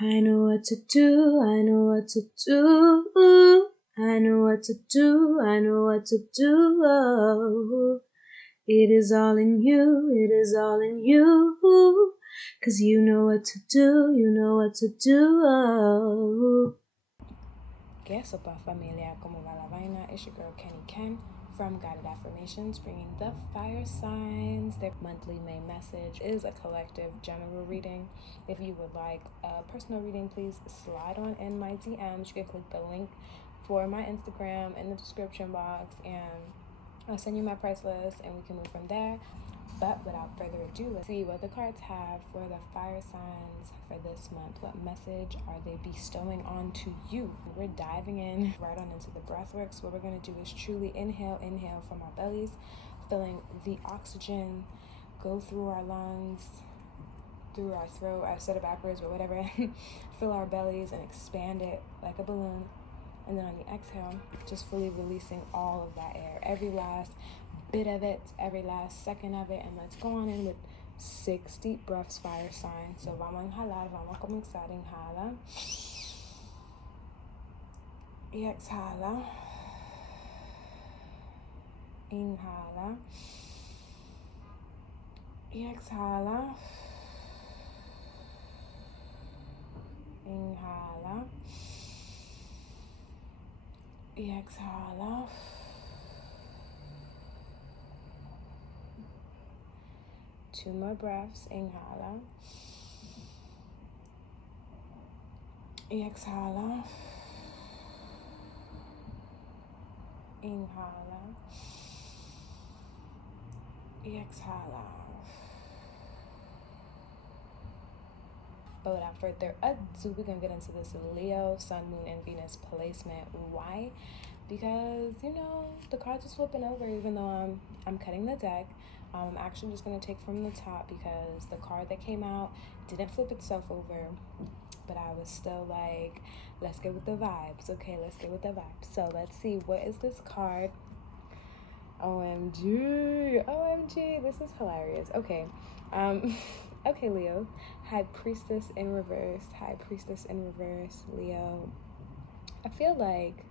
I know what to do, I know what to do. I know what to do, I know what to do. Oh, it is all in you, it is all in you. 'Cause you know what to do, you know what to do. Oh. ¿Qué sopa familia? ¿Cómo va la vaina? It's your girl Kenny Ken from Guided Affirmations, bringing the fire signs. Their monthly main message is a collective general reading. If you would like a personal reading, please slide on in my DMs. You can click the link for my Instagram in the description box, and I'll send you my price list and we can move from there. But without further ado, let's see what the cards have for the fire signs for this month. What message are they bestowing onto you? We're diving in right on into the breath work. So what we're going to do is truly inhale from our bellies, feeling the oxygen go through our lungs, through our throat. I said it backwards, but whatever. Fill our bellies and expand it like a balloon. And then on the exhale, just fully releasing all of that air, every last bit of it, every last second of it. And let's go on in with 6 deep breaths, fire sign. So vamos a inhalar, vamos a comenzar. Inhala y exhala. Inhala y exhala. Inhala y exhala. Two more breaths. Inhala y exhala. Inhala y exhala. But without further ado, we're gonna get into this Leo, Sun, Moon, and Venus placement. Why? Because the cards is flipping over. Even though I'm cutting the deck, I'm actually just gonna take from the top because the card that came out didn't flip itself over. But I was still like, let's get with the vibes. Okay, let's get with the vibes. So let's see, what is this card? OMG, this is hilarious. Okay, okay, Leo, High Priestess in reverse, Leo. I feel like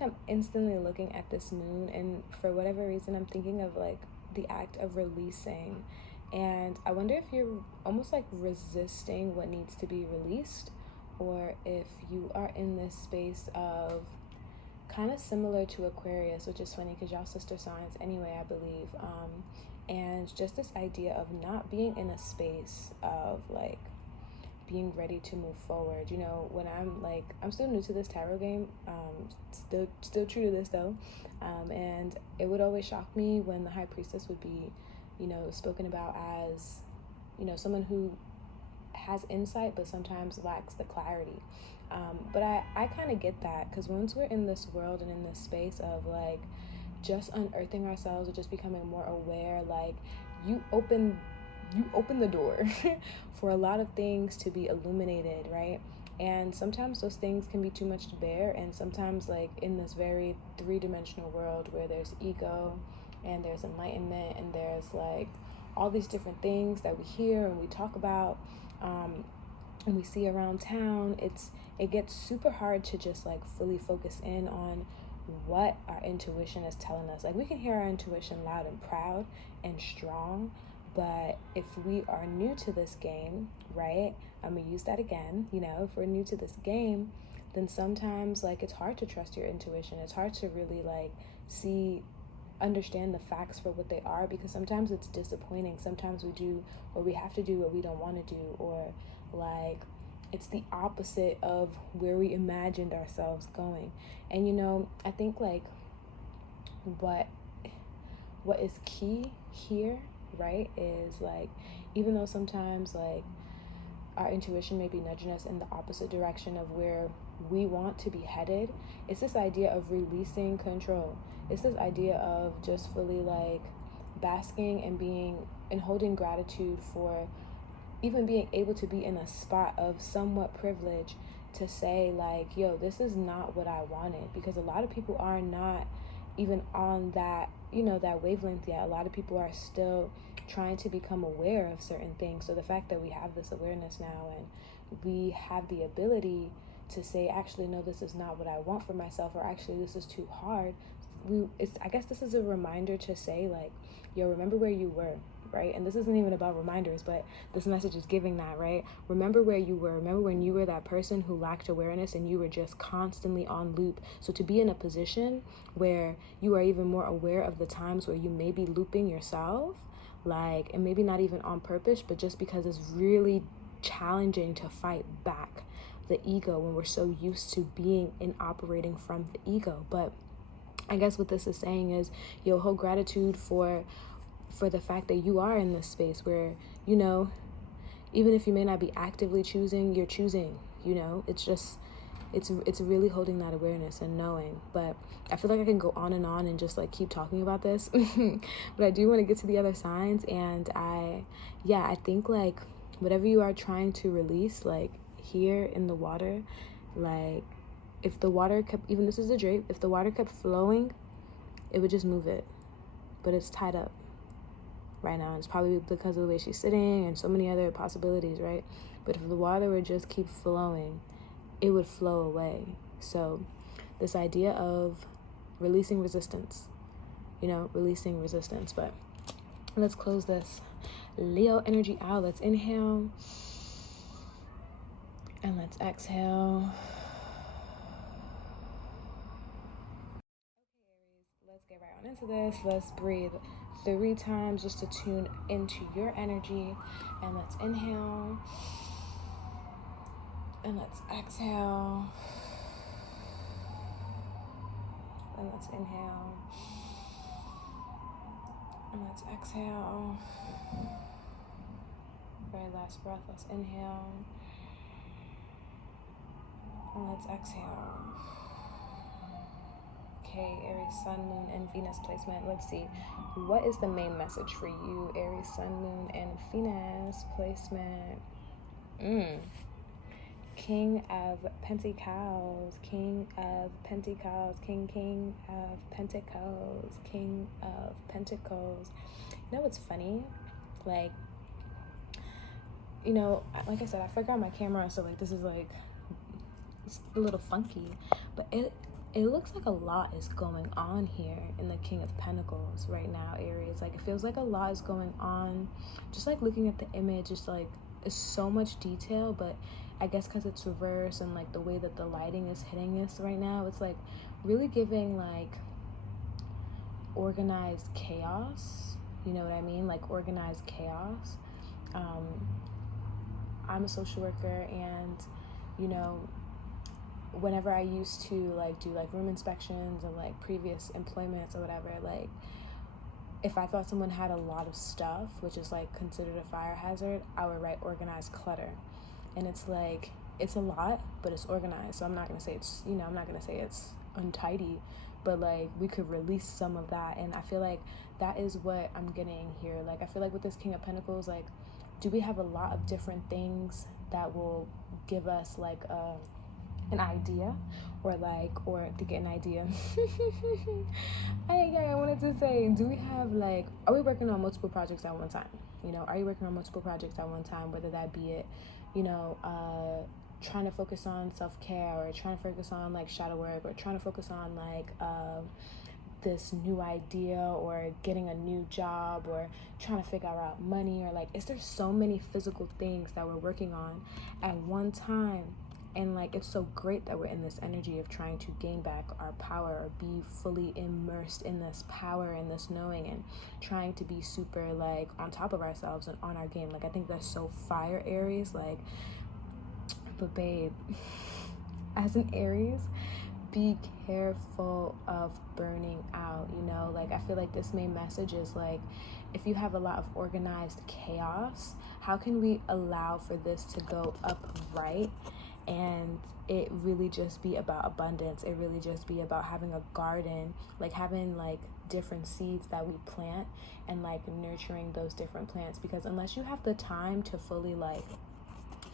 I'm instantly looking at this moon, and for whatever reason, I'm thinking of like the act of releasing. And I wonder if you're almost like resisting what needs to be released, or if you are in this space of kind of similar to Aquarius, which is funny because y'all sister signs anyway, I believe. And just this idea of not being in a space of like being ready to move forward. When I'm still new to this tarot game, still true to this though, and it would always shock me when the High Priestess would be spoken about as someone who has insight but sometimes lacks the clarity. But I kind of get that, because once we're in this world and in this space of like just unearthing ourselves or just becoming more aware, like you open the door for a lot of things to be illuminated, right? And sometimes those things can be too much to bear, and sometimes like in this very three-dimensional world where there's ego and there's enlightenment and there's like all these different things that we hear and we talk about, and we see around town, it gets super hard to just like fully focus in on what our intuition is telling us. Like, we can hear our intuition loud and proud and strong, but if we are new to this game, right, I'm gonna use that again, if we're new to this game, then sometimes like it's hard to trust your intuition. It's hard to really like understand the facts for what they are, because sometimes it's disappointing. Sometimes we have to do what we don't want to do, or like it's the opposite of where we imagined ourselves going. And I think like what is key here, right, is like, even though sometimes like our intuition may be nudging us in the opposite direction of where we want to be headed, it's this idea of releasing control. It's this idea of just fully like basking and holding gratitude for even being able to be in a spot of somewhat privilege to say like, yo, this is not what I wanted. Because a lot of people are not even on that, that wavelength yet. A lot of people are still trying to become aware of certain things. So the fact that we have this awareness now and we have the ability to say, actually, no, this is not what I want for myself, or actually this is too hard. I guess this is a reminder to say, like, yo, remember where you were, right? And this isn't even about reminders, but this message is giving that, right? Remember where you were. Remember when you were that person who lacked awareness and you were just constantly on loop. So to be in a position where you are even more aware of the times where you may be looping yourself, like, and maybe not even on purpose, but just because it's really challenging to fight back the ego when we're so used to being and operating from the ego. But I guess what this is saying is, yo, hold gratitude for the fact that you are in this space where, you know, even if you may not be actively choosing, you're choosing, you know. It's just, it's really holding that awareness and knowing. But I feel like I can go on and just like keep talking about this. But I do want to get to the other signs. And I think like whatever you are trying to release, like here in the water, like if the water kept, even this is a drape, if the water kept flowing, it would just move it. But it's tied up right now. It's probably because of the way she's sitting and so many other possibilities, right? But if the water would just keep flowing, it would flow away. So this idea of releasing resistance, you know, releasing resistance. But let's close this Leo energy out. Let's inhale and let's exhale. Let's get right on into this. Let's breathe 3 times just to tune into your energy. And let's inhale. And let's exhale. And let's inhale. And let's exhale. Very last breath. Let's inhale. And let's exhale. Okay, Aries, Sun, Moon, and Venus placement. Let's see. What is the main message for you, Aries, Sun, Moon, and Venus placement? King of Pentacles, King of Pentacles, King of Pentacles, King of Pentacles. You know what's funny? Like, you know, like I said, I forgot my camera, so like this is like, it's a little funky, but it looks like a lot is going on here in the King of Pentacles right now, Aries. Like, it feels like a lot is going on. Just like looking at the image, it's like, it's so much detail, but I guess because it's reverse and like the way that the lighting is hitting us right now, it's like really giving like organized chaos. You know what I mean? Like organized chaos. I'm a social worker, and you know, whenever I used to like do like room inspections and like previous employments or whatever, like if I thought someone had a lot of stuff, which is like considered a fire hazard, I would write organized clutter. And it's like, it's a lot, but it's organized. So I'm not gonna say it's, you know, I'm not gonna say it's untidy, but like we could release some of that. And I feel like that is what I'm getting here. Like, I feel like with this King of Pentacles, like, do we have a lot of different things that will give us like an idea, or to get an idea. I wanted to say, do we have like, are we working on multiple projects at one time? You know, are you working on multiple projects at one time, whether that be it, you know, trying to focus on self-care, or trying to focus on like shadow work, or trying to focus on like this new idea, or getting a new job, or trying to figure out money, or like, is there so many physical things that we're working on at one time? And like, it's so great that we're in this energy of trying to gain back our power, or be fully immersed in this power and this knowing, and trying to be super like on top of ourselves and on our game. Like, I think that's so fire, Aries. Like, but babe, as an Aries, be careful of burning out, you know? Like, I feel like this main message is like, if you have a lot of organized chaos, how can we allow for this to go upright and it really just be about abundance? It really just be about having a garden, like having like different seeds that we plant, and like nurturing those different plants. Because unless you have the time to fully like,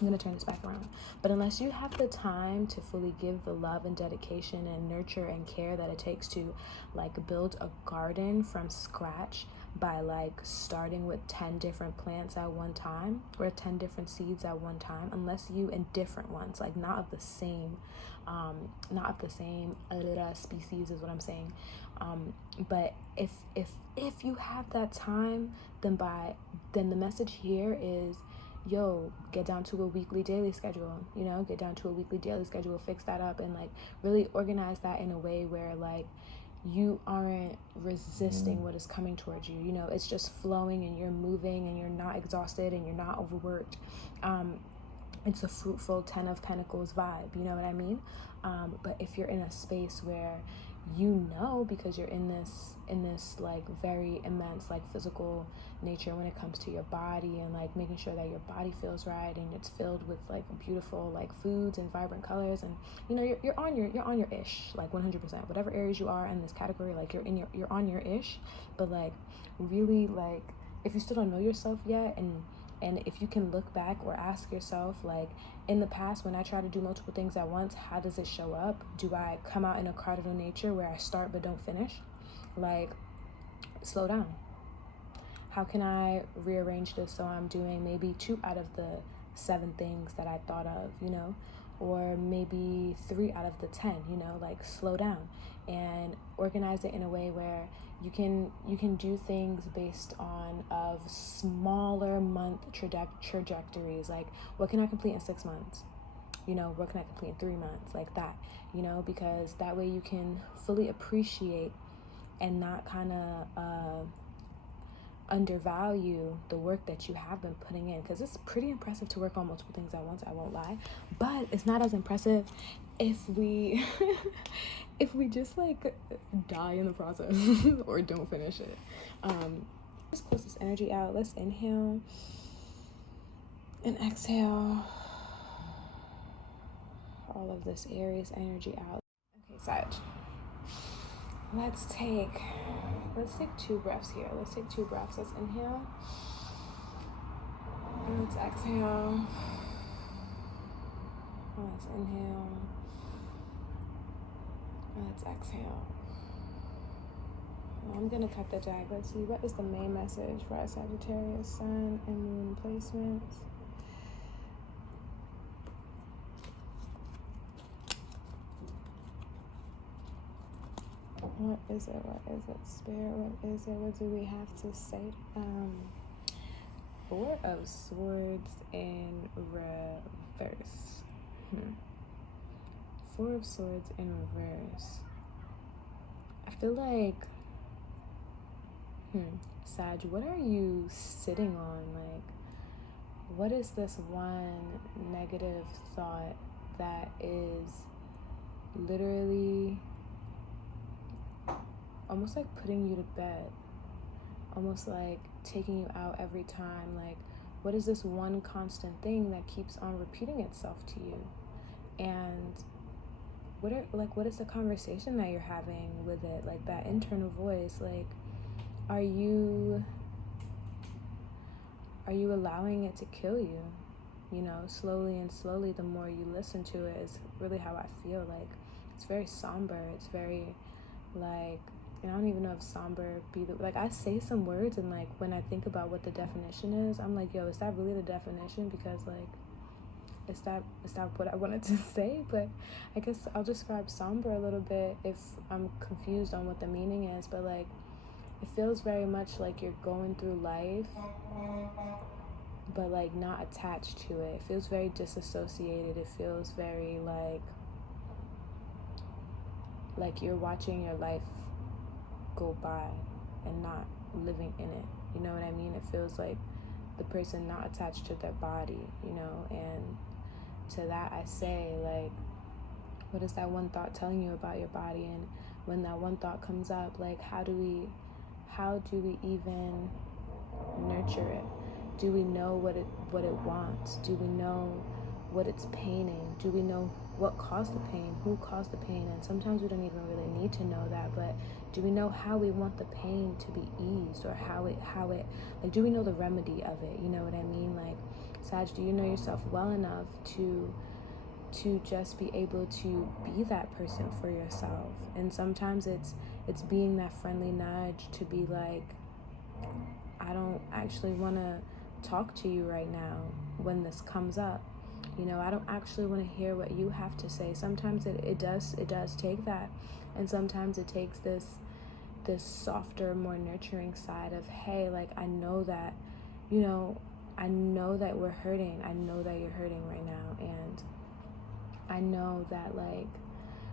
I'm gonna turn this back around, but unless you have the time to fully give the love and dedication and nurture and care that it takes to like build a garden from scratch, by like starting with 10 different plants at one time, or 10 different seeds at one time, unless you, in different ones, like not of the same species is what I'm saying. But if you have that time, then the message here is, yo, get down to a weekly daily schedule, fix that up, and like really organize that in a way where like you aren't resisting what is coming towards you. It's just flowing, and you're moving, and you're not exhausted, and you're not overworked. It's a fruitful 10 of Pentacles vibe, you know what I mean? But if you're in a space where because you're in this like very immense like physical nature when it comes to your body, and like making sure that your body feels right, and it's filled with like beautiful like foods and vibrant colors, and you're on your ish, like 100%, whatever areas you are in this category, like you're on your ish. But like really, like if you still don't know yourself yet, and if you can look back or ask yourself, like, in the past when I try to do multiple things at once, how does it show up? Do I come out in a cardinal nature where I start but don't finish? Like, slow down. How can I rearrange this so I'm doing maybe 2 out of the 7 things that I thought of, or maybe 3 out of the 10, like slow down and organize it in a way where you can do things based on of smaller month trajectories. Like, what can I complete in 6 months? What can I complete in 3 months? Like that, because that way you can fully appreciate and not kind of undervalue the work that you have been putting in, because it's pretty impressive to work on multiple things at once, I won't lie, but it's not as impressive if we if we just like die in the process or don't finish it. Let's close this energy out. Let's inhale and exhale all of this Aries energy out. Okay, Sag, let's take 2 breaths here. Let's take 2 breaths. Let's inhale. And let's exhale. And let's inhale. And let's exhale. Well, I'm going to cut the deck. Let's see, what is the main message for our Sagittarius Sun and Moon placements? What is it? Spirit, what is it? What do we have to say? 4 of Swords in reverse. 4 of Swords in reverse. I feel like, Sag, what are you sitting on? Like, what is this one negative thought that is literally almost like putting you to bed, almost like taking you out every time? Like, what is this one constant thing that keeps on repeating itself to you? And what is the conversation that you're having with it? Like, that internal voice, like, are you allowing it to kill you? Slowly and slowly, the more you listen to it, is really how I feel. Like, it's very somber. It's very like, and I don't even know if somber be the, like, I say some words, and like when I think about what the definition is, I'm like, yo, is that really the definition? Because like, is that what I wanted to say? But I guess I'll describe somber a little bit if I'm confused on what the meaning is. But like, it feels very much like you're going through life, but like not attached to it. It feels very disassociated. It feels very like you're watching your life go by and not living in it. You know what I mean? It feels like the person not attached to their body, and to that I say, like, what is that one thought telling you about your body? And when that one thought comes up, like, how do we even nurture it? Do we know what it wants? Do we know what it's paining? Do we know what caused the pain? Who caused the pain? And sometimes we don't even really need to know that, but do we know how we want the pain to be eased, or how it like, do we know the remedy of it? You know what I mean? Like, Sag, do you know yourself well enough to just be able to be that person for yourself? And sometimes it's being that friendly nudge to be like, I don't actually want to talk to you right now when this comes up. You know, I don't actually want to hear what you have to say. Sometimes it does take that, and sometimes it takes this softer, more nurturing side of, hey, like, I know that, you know, I know that we're hurting. I know that you're hurting right now, and I know that, like,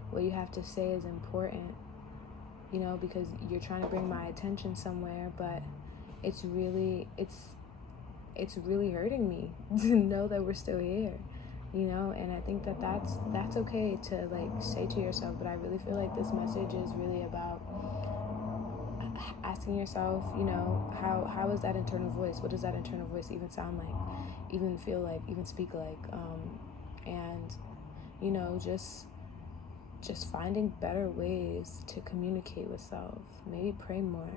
what you have to say is important, you know, because you're trying to bring my attention somewhere, but it's really hurting me to know that we're still here, you know. And I think that that's okay to, like, say to yourself, but I really feel like this message is really about asking yourself, you know, how is that internal voice? What does that internal voice even sound like, even feel like, even speak like? And, you know, just finding better ways to communicate with self. Maybe pray more.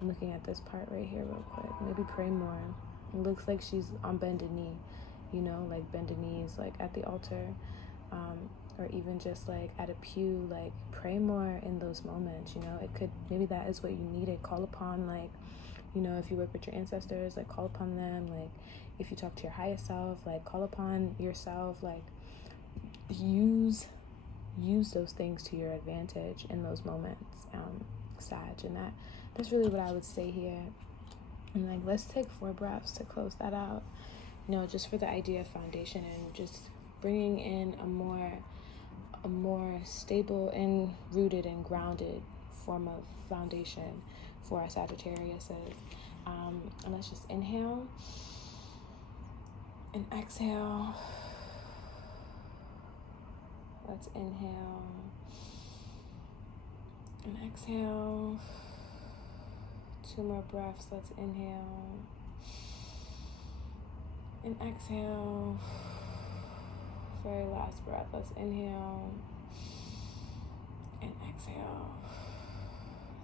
I'm looking at this part right here real quick. Maybe pray more. It looks like she's on bended knee, you know, like bended knees, like at the altar, or even just like at a pew. Like, pray more in those moments, you know. It could, maybe that is what you needed. Call upon, like, you know, if you work with your ancestors, like, call upon them. Like, if you talk to your highest self, like, call upon yourself. Like, use those things to your advantage in those moments, Sag. And that's really what I would say here. And, like, let's take 4 breaths to close that out, you know, just for the idea of foundation, and just bringing in a more stable and rooted and grounded form of foundation for our Sagittarius. And let's just inhale and exhale. Let's inhale and exhale. 2 more breaths. Let's inhale and exhale. Very last breath. Let's inhale and exhale.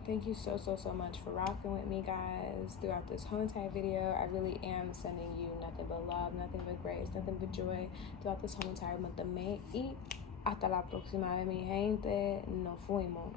Thank you so much for rocking with me, guys, throughout this whole entire video. I really am sending you nothing but love, nothing but grace, nothing but joy throughout this whole entire month of May. Y hasta la próxima, mi gente. Nos fuimos.